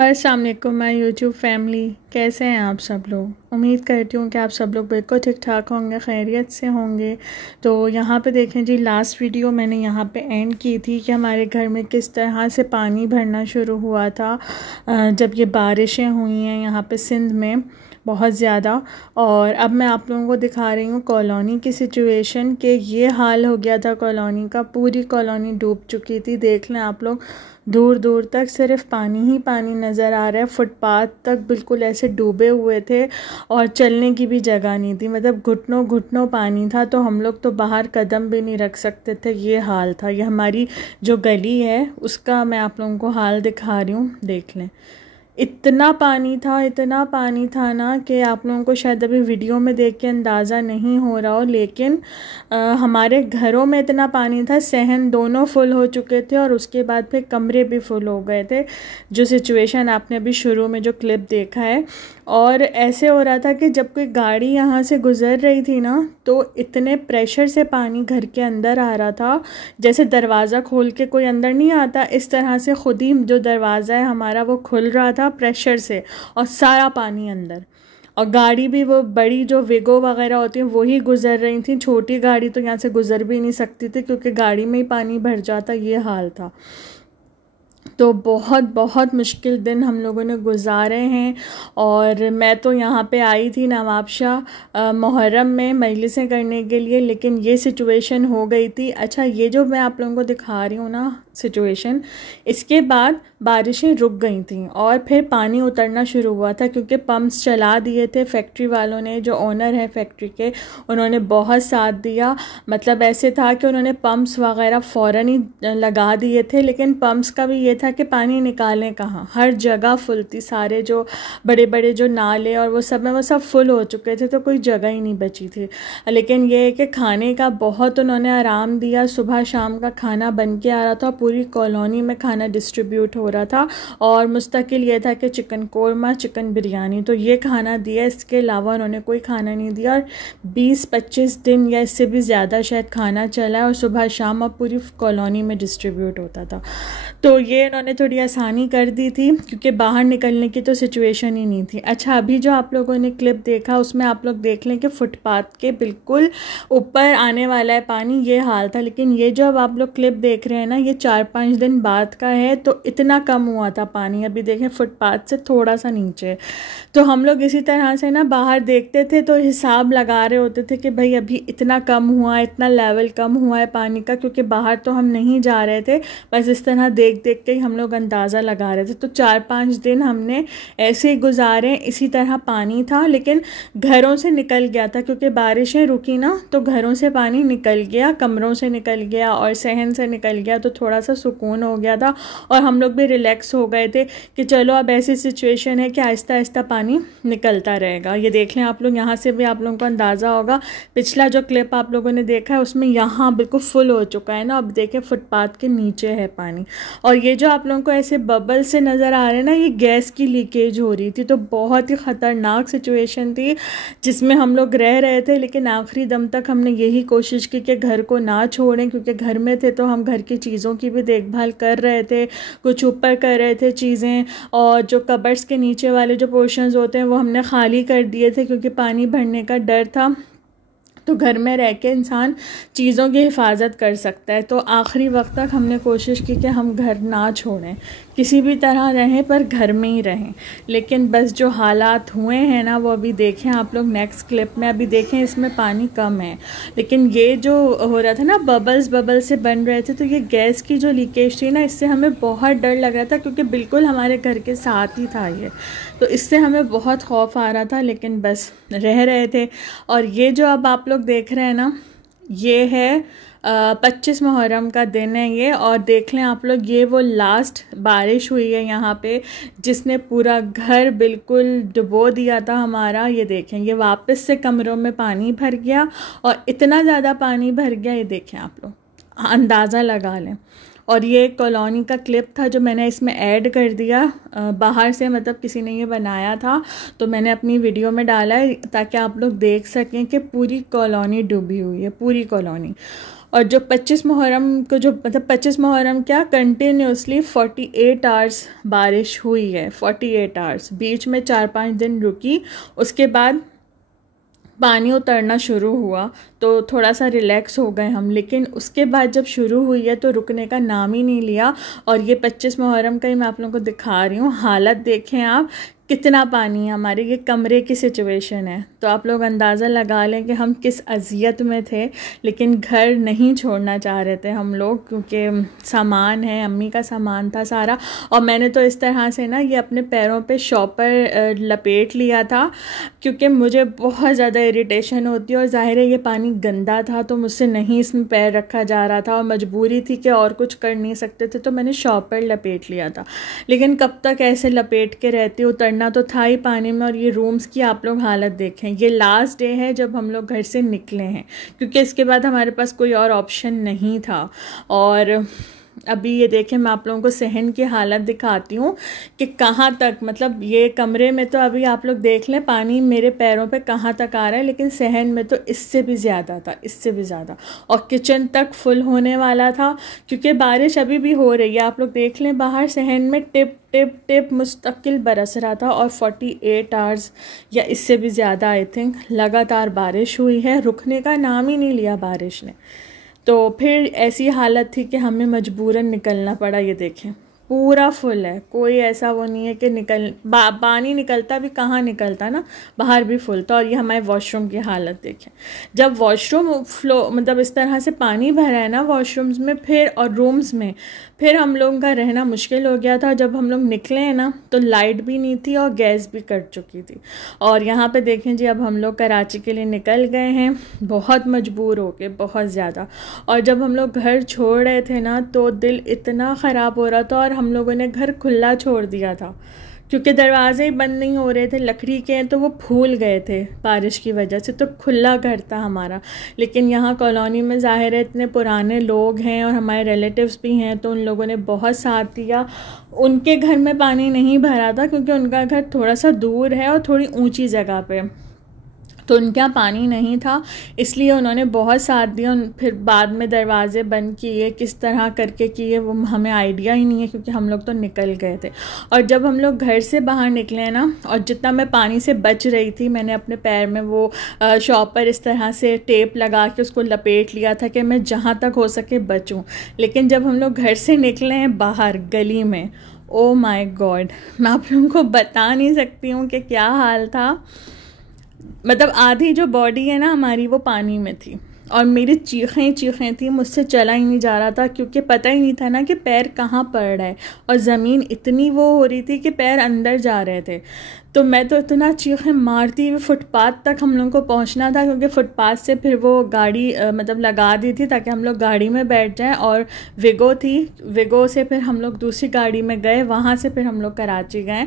अस्सलाम वालेकुम my YouTube family, कैसे हैं आप सब लोग। उम्मीद करती हूँ कि आप सब लोग बिल्कुल ठीक ठाक होंगे, खैरियत से होंगे। तो यहाँ पे देखें जी, लास्ट वीडियो मैंने यहाँ पे एंड की थी कि हमारे घर में किस तरह से पानी भरना शुरू हुआ था जब ये बारिशें हुई हैं यहाँ पे सिंध में बहुत ज़्यादा। और अब मैं आप लोगों को दिखा रही हूँ कॉलोनी की सिचुएशन कि ये हाल हो गया था कॉलोनी का। पूरी कॉलोनी डूब चुकी थी। देख लें आप लोग, दूर दूर तक सिर्फ पानी ही पानी नज़र आ रहा है। फुटपाथ तक बिल्कुल ऐसे डूबे हुए थे और चलने की भी जगह नहीं थी, मतलब घुटनों घुटनों पानी था। तो हम लोग तो बाहर कदम भी नहीं रख सकते थे, ये हाल था। ये हमारी जो गली है उसका मैं आप लोगों को हाल दिखा रही हूँ, देख लें। इतना पानी था ना कि आप लोगों को शायद अभी वीडियो में देख के अंदाज़ा नहीं हो रहा हो, लेकिन हमारे घरों में इतना पानी था, सहन दोनों फुल हो चुके थे और उसके बाद फिर कमरे भी फुल हो गए थे। जो सिचुएशन आपने अभी शुरू में जो क्लिप देखा है, और ऐसे हो रहा था कि जब कोई गाड़ी यहाँ से गुज़र रही थी ना, तो इतने प्रेशर से पानी घर के अंदर आ रहा था, जैसे दरवाज़ा खोल के कोई अंदर नहीं आता, इस तरह से ख़ुद ही जो दरवाज़ा है हमारा वो खुल रहा था प्रेशर से, और सारा पानी अंदर। और गाड़ी भी वो बड़ी जो वेगो वगैरह होती हैं वही गुज़र रही थी, छोटी गाड़ी तो यहाँ से गुज़र भी नहीं सकती थी क्योंकि गाड़ी में ही पानी भर जाता, ये हाल था। तो बहुत बहुत मुश्किल दिन हम लोगों ने गुजारे हैं। और मैं तो यहाँ पे आई थी नवाबशाह मुहर्रम में मजलिसें करने के लिए, लेकिन ये सिचुएशन हो गई थी। अच्छा, ये जो मैं आप लोगों को दिखा रही हूँ ना सिचुएशन, इसके बाद बारिशें रुक गई थी और फिर पानी उतरना शुरू हुआ था क्योंकि पम्प्स चला दिए थे फैक्ट्री वालों ने। जो ओनर है फैक्ट्री के, उन्होंने बहुत साथ दिया। मतलब ऐसे था कि उन्होंने पम्प्स वगैरह फ़ौरन ही लगा दिए थे, लेकिन पम्प्स का भी ये था कि पानी निकालें कहाँ, हर जगह फुल थी। सारे जो बड़े बड़े जो नाले और वो सब में वो सब फुल हो चुके थे, तो कोई जगह ही नहीं बची थी। लेकिन ये है कि खाने का बहुत उन्होंने आराम दिया। सुबह शाम का खाना बन के आ रहा था, पूरी कॉलोनी में खाना डिस्ट्रीब्यूट हो रहा था, और मुस्तकिल ये था कि चिकन कोरमा, चिकन बिरयानी, तो ये खाना दिया। इसके अलावा उन्होंने कोई खाना नहीं दिया। और 20-25 दिन या इससे भी ज़्यादा शायद खाना चला, और सुबह शाम अब पूरी कॉलोनी में डिस्ट्रीब्यूट होता था। तो ये इन्होंने थोड़ी आसानी कर दी थी क्योंकि बाहर निकलने की तो सिचुएशन ही नहीं थी। अच्छा, अभी जो आप लोगों ने क्लिप देखा उसमें आप लोग देख लें कि फुटपाथ के बिल्कुल ऊपर आने वाला है पानी, ये हाल था। लेकिन ये जो अब आप लोग क्लिप देख रहे हैं ना, ये 4-5 दिन बाद का है, तो इतना कम हुआ था पानी। अभी देखें फुटपाथ से थोड़ा सा नीचे। तो हम लोग इसी तरह से ना बाहर देखते थे तो हिसाब लगा रहे होते थे कि भाई अभी इतना कम हुआ है, इतना लेवल कम हुआ है पानी का, क्योंकि बाहर तो हम नहीं जा रहे थे, बस इस तरह देख देख के ही हम लोग अंदाज़ा लगा रहे थे। तो 4-5 दिन हमने ऐसे ही गुजारे, इसी तरह पानी था। लेकिन घरों से निकल गया था क्योंकि बारिशें रुकी ना, तो घरों से पानी निकल गया, कमरों से निकल गया और सहन से निकल गया। तो थोड़ा सा सुकून हो गया था और हम लोग भी रिलैक्स हो गए थे कि चलो अब ऐसी सिचुएशन है कि आहिस्ता आहिस्ता पानी निकलता रहेगा। ये देख लें आप लोग, यहाँ से भी आप लोगों को अंदाज़ा होगा। पिछला जो क्लिप आप लोगों ने देखा है उसमें यहाँ बिल्कुल फुल हो चुका है ना। अब देखें फुटपाथ के नीचे है पानी, और ये जो आप लोगों को ऐसे बबल से नज़र आ रहे हैं ना, ये गैस की लीकेज हो रही थी। तो बहुत ही ख़तरनाक सिचुएशन थी जिसमें हम लोग रह रहे थे। लेकिन आखिरी दम तक हमने यही कोशिश की कि घर को ना छोड़ें, क्योंकि घर में थे तो हम घर की चीज़ों की भी देखभाल कर रहे थे, कुछ ऊपर कर रहे थे चीज़ें, और जो कबर्ड्स के नीचे वाले जो पोर्शंस होते हैं वो हमने खाली कर दिए थे क्योंकि पानी भरने का डर था। तो घर में रह के इंसान चीज़ों की हिफाजत कर सकता है। तो आखिरी वक्त तक हमने कोशिश की कि हम घर ना छोड़ें, किसी भी तरह रहें पर घर में ही रहें। लेकिन बस जो हालात हुए हैं ना, वो अभी देखें आप लोग नेक्स्ट क्लिप में। अभी देखें इसमें पानी कम है, लेकिन ये जो हो रहा था ना, बबल से बन रहे थे, तो ये गैस की जो लीकेज थी ना, इससे हमें बहुत डर लग रहा था क्योंकि बिल्कुल हमारे घर के साथ ही था ये। तो इससे हमें बहुत खौफ आ रहा था, लेकिन बस रह रहे थे। और ये जो अब आप लोग देख रहे हैं ना, ये है 25 मुहर्रम का दिन है ये। और देख लें आप लोग, ये वो लास्ट बारिश हुई है यहाँ पे जिसने पूरा घर बिल्कुल डुबो दिया था हमारा। ये देखें, ये वापस से कमरों में पानी भर गया, और इतना ज़्यादा पानी भर गया, ये देखें आप लोग, अंदाज़ा लगा लें। और ये कॉलोनी का क्लिप था जो मैंने इसमें ऐड कर दिया बाहर से, मतलब किसी ने ये बनाया था तो मैंने अपनी वीडियो में डाला है ताकि आप लोग देख सकें कि पूरी कॉलोनी डूबी हुई है, पूरी कॉलोनी। और जो 25 मुहर्रम को जो मतलब 25 मुहर्रम क्या कंटिन्यूसली 48 आवर्स बारिश हुई है, 48 आवर्स, बीच में 4-5 दिन रुकी, उसके बाद पानी उतरना शुरू हुआ तो थोड़ा सा रिलैक्स हो गए हम, लेकिन उसके बाद जब शुरू हुई है तो रुकने का नाम ही नहीं लिया। और ये 25 मुहर्रम का ही मैं आप लोगों को दिखा रही हूँ, हालत देखें आप कितना पानी है, हमारे ये कमरे की सिचुएशन है, तो आप लोग अंदाज़ा लगा लें कि हम किस अज़ियत में थे। लेकिन घर नहीं छोड़ना चाह रहे थे हम लोग, क्योंकि सामान है, अम्मी का सामान था सारा। और मैंने तो इस तरह से ना ये अपने पैरों पे शॉपर लपेट लिया था, क्योंकि मुझे बहुत ज़्यादा इरिटेशन होती है, और ज़ाहिर है ये पानी गंदा था तो मुझसे नहीं इसमें पैर रखा जा रहा था, और मजबूरी थी कि और कुछ कर नहीं सकते थे, तो मैंने शॉपर लपेट लिया था। लेकिन कब तक ऐसे लपेट के रहती, उतरना तो था ही पानी में। और ये रूम्स की आप लोग हालत देखें, ये लास्ट डे है जब हम लोग घर से निकले हैं, क्योंकि इसके बाद हमारे पास कोई और ऑप्शन नहीं था। और अभी ये देखें, मैं आप लोगों को सहन की हालत दिखाती हूँ कि कहाँ तक, मतलब ये कमरे में तो अभी आप लोग देख लें पानी मेरे पैरों पे कहाँ तक आ रहा है, लेकिन सहन में तो इससे भी ज़्यादा था, इससे भी ज़्यादा। और किचन तक फुल होने वाला था, क्योंकि बारिश अभी भी हो रही है, आप लोग देख लें बाहर सहन में टिप टिप टिप मुस्तकिल बरस रहा था। और 48 आवर्स या इससे भी ज़्यादा आई थिंक लगातार बारिश हुई है, रुकने का नाम ही नहीं लिया बारिश ने। तो फिर ऐसी हालत थी कि हमें मजबूरन निकलना पड़ा। ये देखें पूरा फुल है, कोई ऐसा वो नहीं है कि पानी निकलता भी, कहाँ निकलता ना, बाहर भी फुल था। और ये हमारे वॉशरूम की हालत देखें, जब वॉशरूम फ्लो मतलब इस तरह से पानी भरा है ना वॉशरूम्स में, फिर और रूम्स में, फिर हम लोगों का रहना मुश्किल हो गया था। जब हम लोग निकले हैं ना तो लाइट भी नहीं थी और गैस भी कट चुकी थी। और यहाँ पे देखें जी, अब हम लोग कराची के लिए निकल गए हैं, बहुत मजबूर हो के, बहुत ज़्यादा। और जब हम लोग घर छोड़ रहे थे ना तो दिल इतना ख़राब हो रहा था, और हम लोगों ने घर खुला छोड़ दिया था, क्योंकि दरवाजे ही बंद नहीं हो रहे थे, लकड़ी के हैं तो वो फूल गए थे बारिश की वजह से, तो खुला घर था हमारा। लेकिन यहाँ कॉलोनी में ज़ाहिर है इतने पुराने लोग हैं और हमारे रिलेटिव्स भी हैं, तो उन लोगों ने बहुत साथ दिया। उनके घर में पानी नहीं भरा था, क्योंकि उनका घर थोड़ा सा दूर है और थोड़ी ऊंची जगह पे, तो उनके यहाँ पानी नहीं था, इसलिए उन्होंने बहुत साथ दिया। फिर बाद में दरवाज़े बंद किए, किस तरह करके किए वो हमें आइडिया ही नहीं है, क्योंकि हम लोग तो निकल गए थे। और जब हम लोग घर से बाहर निकले ना, और जितना मैं पानी से बच रही थी, मैंने अपने पैर में वो शॉपर इस तरह से टेप लगा के उसको लपेट लिया था कि मैं जहाँ तक हो सके बचूँ। लेकिन जब हम लोग घर से निकले हैं बाहर गली में, ओ माय गॉड, मैं आप लोगों को बता नहीं सकती हूँ कि क्या हाल था। मतलब आधी जो बॉडी है ना हमारी वो पानी में थी, और मेरी चीखें थी, मुझसे चला ही नहीं जा रहा था, क्योंकि पता ही नहीं था ना कि पैर कहाँ पड़ रहा है, और ज़मीन इतनी वो हो रही थी कि पैर अंदर जा रहे थे। तो मैं तो इतना चीखें मारती हुई फुटपाथ तक हम लोगों को पहुंचना था, क्योंकि फुटपाथ से फिर वो गाड़ी मतलब लगा दी थी ताकि हम लोग गाड़ी में बैठ जाएं, और विगो थी, विगो से फिर हम लोग दूसरी गाड़ी में गए, वहाँ से फिर हम लोग कराची गए।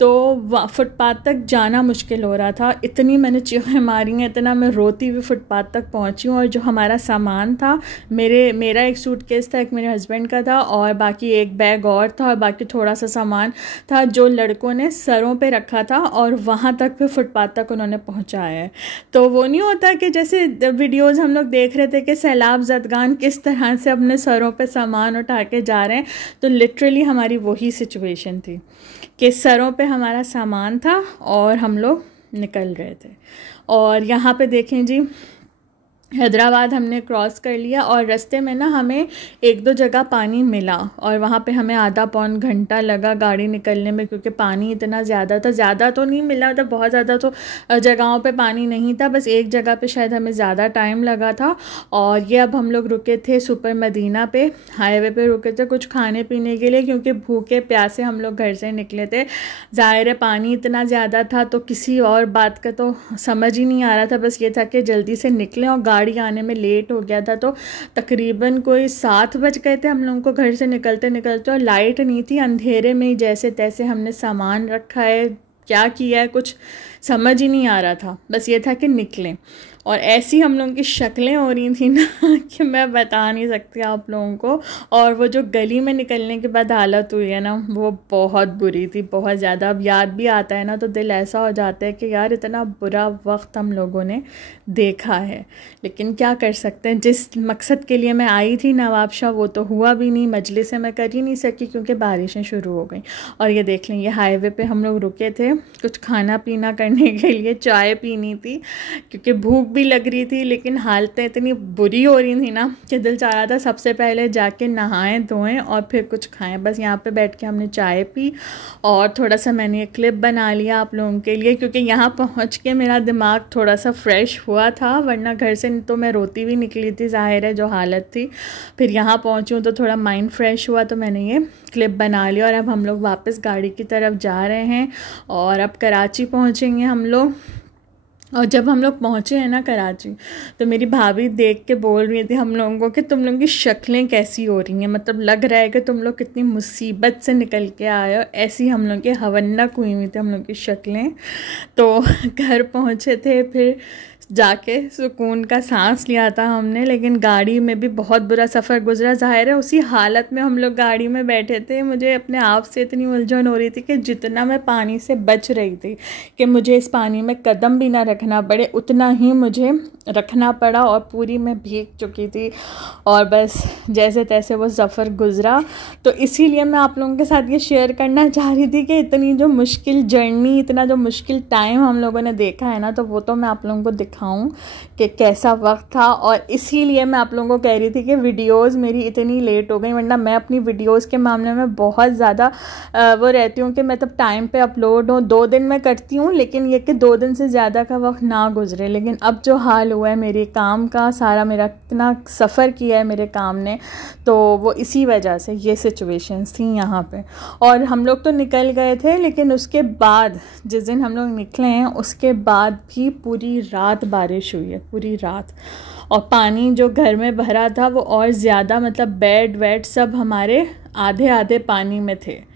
तो फुटपाथ तक जाना मुश्किल हो रहा था, इतनी मैंने चीखें मारी हैं, इतना मैं रोती हुई फुटपाथ तक पहुँची हूँ। और जो हमारा सामान था, मेरा एक सूटकेस था, एक मेरे हस्बैंड का था, और बाकी एक बैग और था, और बाकी थोड़ा सा सामान था जो लड़कों ने सरों पे रखा था, और वहाँ तक फिर फुटपाथ तक उन्होंने पहुँचाया है। तो वो नहीं होता कि जैसे वीडियोस हम लोग देख रहे थे कि सैलाब ज़दगान किस तरह से अपने सरों पे सामान उठा के जा रहे हैं, तो लिटरली हमारी वही सिचुएशन थी कि सरों पे हमारा सामान था और हम लोग निकल रहे थे। और यहाँ पे देखें जी, हैदराबाद हमने क्रॉस कर लिया, और रास्ते में ना हमें 1-2 जगह पानी मिला, और वहाँ पे हमें आधा पौन घंटा लगा गाड़ी निकलने में, क्योंकि पानी इतना ज़्यादा था। ज़्यादा तो नहीं मिला, मतलब बहुत ज़्यादा तो जगहों पे पानी नहीं था, बस एक जगह पे शायद हमें ज़्यादा टाइम लगा था। और ये अब हम लोग रुके थे सुपर मदीना पे, हाईवे पे रुके थे कुछ खाने पीने के लिए, क्योंकि भूखे प्यासे हम लोग घर से निकले थे। ज़ाहिर है पानी इतना ज़्यादा था तो किसी और बात का तो समझ ही नहीं आ रहा था, बस ये था कि जल्दी से निकलें, और गाड़ी आने में लेट हो गया था। तो तकरीबन कोई 7 बज गए थे हम लोगों को घर से निकलते निकलते, और लाइट नहीं थी, अंधेरे में ही जैसे तैसे हमने सामान रखा है, क्या किया है कुछ समझ ही नहीं आ रहा था, बस ये था कि निकलें। और ऐसी हम लोगों की शक्लें हो रही थी ना कि मैं बता नहीं सकती आप लोगों को। और वो जो गली में निकलने के बाद हालत हुई है ना, वो बहुत बुरी थी, बहुत ज़्यादा। अब याद भी आता है ना तो दिल ऐसा हो जाता है कि यार इतना बुरा वक्त हम लोगों ने देखा है, लेकिन क्या कर सकते हैं। जिस मकसद के लिए मैं आई थी नवाबशाह, वो तो हुआ भी नहीं, मजलिसें मैं कर ही नहीं सकी क्योंकि बारिशें शुरू हो गई। और ये देख लें, ये हाईवे पे हम लोग रुके थे कुछ खाना पीना करने के लिए, चाय पीनी थी क्योंकि भूख भी लग रही थी, लेकिन हालतें इतनी बुरी हो रही थी ना कि दिल चाह रहा था सबसे पहले जाके नहाएं धोएं और फिर कुछ खाएं। बस यहाँ पे बैठ के हमने चाय पी और थोड़ा सा मैंने एक क्लिप बना लिया आप लोगों के लिए, क्योंकि यहाँ पहुँच के मेरा दिमाग थोड़ा सा फ्रेश हुआ था, वरना घर से तो मैं रोती हुई निकली थी, ज़ाहिर है जो हालत थी। फिर यहाँ पहुँची हूँ तो थोड़ा माइंड फ्रेश हुआ, तो मैंने ये क्लिप बना लिया। और अब हम लोग वापस गाड़ी की तरफ जा रहे हैं और अब कराची पहुँचेंगे हम लोग। और जब हम लोग पहुँचे हैं ना कराची, तो मेरी भाभी देख के बोल रही थी हम लोगों को कि तुम लोगों की शक्लें कैसी हो रही हैं, मतलब लग रहा है कि तुम लोग कितनी मुसीबत से निकल के आए हो। ऐसी हम लोग की हवन्नक हुई हुई थी हम लोग की शक्लें। तो घर पहुँचे थे, फिर जाके सुकून का सांस लिया था हमने, लेकिन गाड़ी में भी बहुत बुरा सफ़र गुजरा। ज़ाहिर है उसी हालत में हम लोग गाड़ी में बैठे थे। मुझे अपने आप से इतनी उलझन हो रही थी कि जितना मैं पानी से बच रही थी कि मुझे इस पानी में कदम भी ना रखना पड़े, उतना ही मुझे रखना पड़ा और पूरी मैं भीग चुकी थी। और बस जैसे तैसे वो सफ़र गुजरा। तो इसीलिए मैं आप लोगों के साथ ये शेयर करना चाह रही थी कि इतनी जो मुश्किल जर्नी, इतना जो मुश्किल टाइम हम लोगों ने देखा है ना, तो वो तो मैं आप लोगों को दिखाऊं कि कैसा वक्त था। और इसीलिए मैं आप लोगों को कह रही थी कि वीडियोस मेरी इतनी लेट हो गई, वरना मैं अपनी वीडियोस के मामले में बहुत ज़्यादा वो रहती हूँ कि मतलब टाइम पे अपलोड हो। 2 दिन मैं करती हूँ, लेकिन ये कि 2 दिन से ज़्यादा का वक्त ना गुजरे। लेकिन अब जो हाल हुआ है मेरे काम का, सारा मेरा इतना सफ़र किया है मेरे काम ने, तो वो इसी वजह से ये सिचुएशंस थी यहाँ पे। और हम लोग तो निकल गए थे, लेकिन उसके बाद जिस दिन हम लोग निकले हैं उसके बाद भी पूरी रात बारिश हुई है, पूरी रात। और पानी जो घर में भरा था वो और ज़्यादा, मतलब बेड वेड सब हमारे आधे आधे पानी में थे।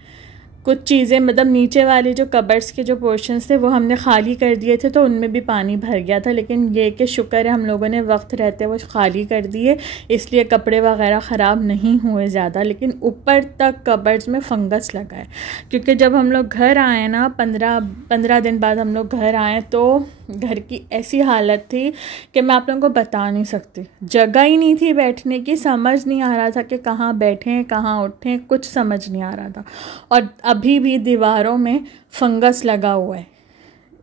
कुछ चीज़ें मतलब नीचे वाले जो कबर्ड्स के जो पोर्शंस थे वो हमने खाली कर दिए थे, तो उनमें भी पानी भर गया था। लेकिन ये कि शुक्र है हम लोगों ने वक्त रहते वो खाली कर दिए, इसलिए कपड़े वगैरह ख़राब नहीं हुए ज़्यादा। लेकिन ऊपर तक कबर्ड्स में फंगस लगा है, क्योंकि जब हम लोग घर आए ना 15 दिन बाद हम लोग घर आए, तो घर की ऐसी हालत थी कि मैं आप लोगों को बता नहीं सकती। जगह ही नहीं थी बैठने की, समझ नहीं आ रहा था कि कहाँ बैठें कहाँ उठें, कुछ समझ नहीं आ रहा था। और अभी भी दीवारों में फंगस लगा हुआ है,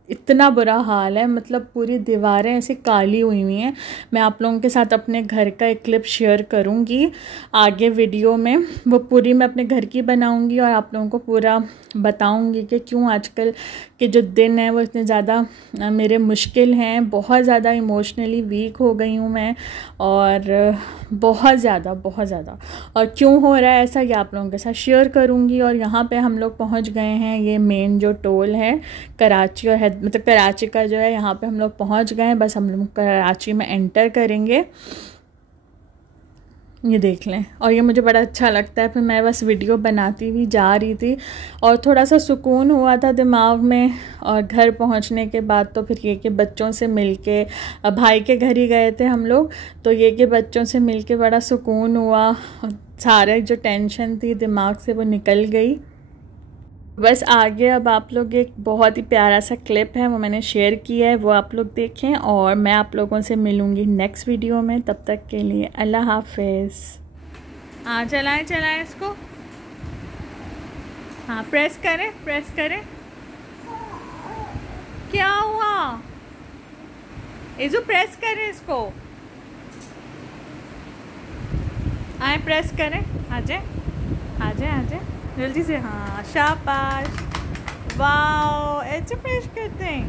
इतना बुरा हाल है, मतलब पूरी दीवारें ऐसे काली हुई हुई हैं। मैं आप लोगों के साथ अपने घर का एक क्लिप शेयर करूंगी आगे वीडियो में, वो पूरी मैं अपने घर की बनाऊंगी और आप लोगों को पूरा बताऊंगी कि क्यों आजकल के जो दिन हैं वो इतने ज़्यादा मेरे मुश्किल हैं। बहुत ज़्यादा इमोशनली वीक हो गई हूँ मैं, और बहुत ज़्यादा। और क्यों हो रहा है ऐसा, ये आप लोगों के साथ शेयर करूँगी। और यहाँ पे हम लोग पहुँच गए हैं, ये मेन जो टोल है कराची और मतलब कराची का जो है, यहाँ पे हम लोग पहुँच गए हैं। बस हम लोग कराची में एंटर करेंगे, ये देख लें। और ये मुझे बड़ा अच्छा लगता है। फिर मैं बस वीडियो बनाती हुई जा रही थी और थोड़ा सा सुकून हुआ था दिमाग में। और घर पहुंचने के बाद तो फिर ये कि बच्चों से मिलके, भाई के घर ही गए थे हम लोग, तो ये कि बच्चों से मिलके बड़ा सुकून हुआ, सारे जो टेंशन थी दिमाग से वो निकल गई। बस आगे अब आप लोग एक बहुत ही प्यारा सा क्लिप है वो मैंने शेयर किया है, वो आप लोग देखें और मैं आप लोगों से मिलूँगी नेक्स्ट वीडियो में। तब तक के लिए अल्लाह हाफिज़। हाँ चलाएं इसको, हाँ प्रेस करें। क्या हुआ इज़ू, प्रेस करें इसको, आए प्रेस करें, आ जाए जल्दी से, हाँ शाबाश, वाओ ऐसे प्रेस करते हैं,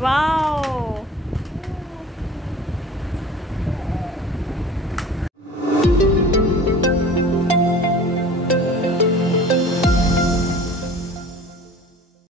वाओ।